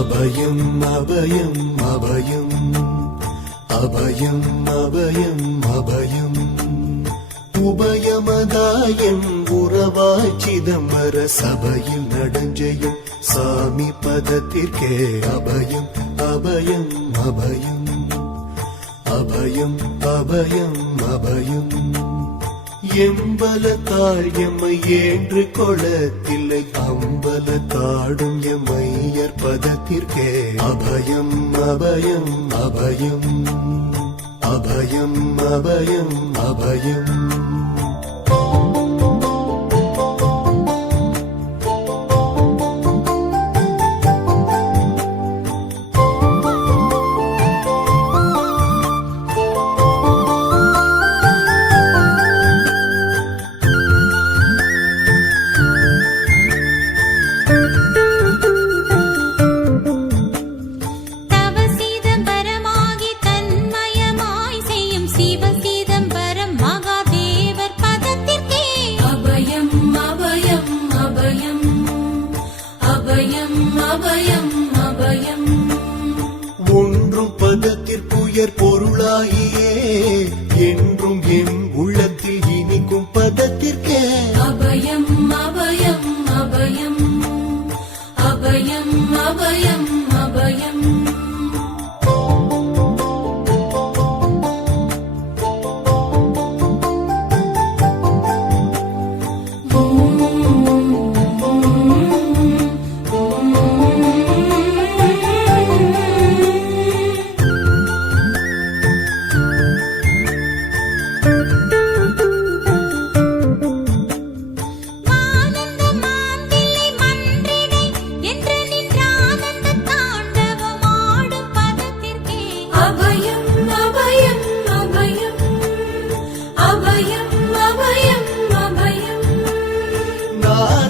அபயம் அபயம் அபயம் அபயம் அபயம் அபயம் உபயமதாயம் உறவாய் சிதம்பர சபையில் நடஞ்செய்யும் சாமி பதத்திற்கே அபயம் அபயம் அபயம் அபயம் அபயம் அபயம் எம்பலத்தாள் எம்மை ஏன்று கொளத்தில்லை அம்பலத்தாடும் எம்மையர் பதத்திற்கே அபயம் அபயம் அபயம் அபயம் அபயம் அபயம் ஒன்றும் பதத்திற்குயர் பொருளாகியே என்றும் என் உள்ளத்தில் இனிக்கும் பதத்திற்கே அபயம் அபயம் அபயம் அபயம் அபயம் அபயம்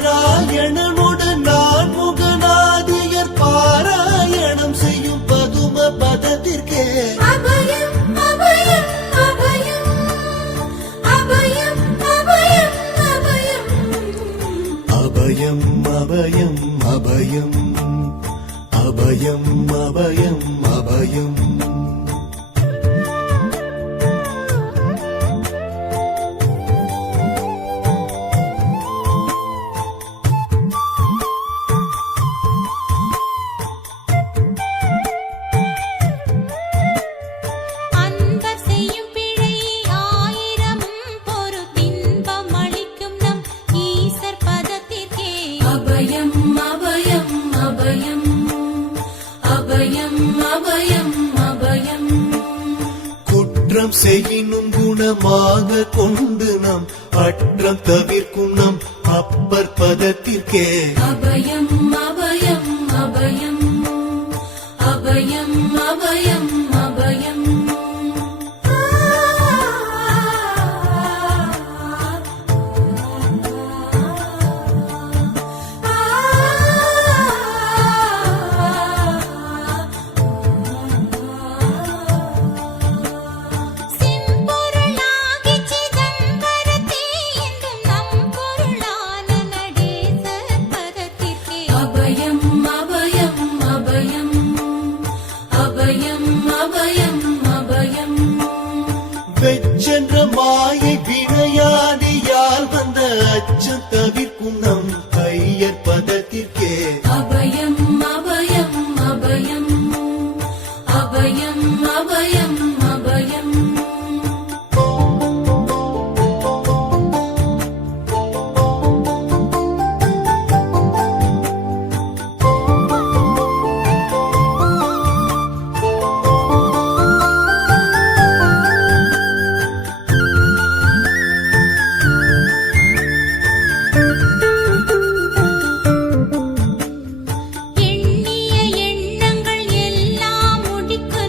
நாராயணனுடன் நான் முகநாதியர் பாராயணம் செய்யும் பதும பதத்திற்கே அபயம் அபயம் அபயம் அபயம் அபயம் அபயம் அபயம் அபயம் அபயம் அபயம் அபயம் அபயம் குற்றம் செய்யினும் குணமாக கொண்டு நம் அற்றம் தவிர்க்கும் நம் அப்பர் பதத்திற்கே அபயம் அபயம் அபயம் அபயம் அபயம் அபயம் வெச்சென்ற மாயை வினையாடியால் வந்த அச்சம் தவிர்க்கும் நம் ஐயர் பதத்திற்கே அபயம்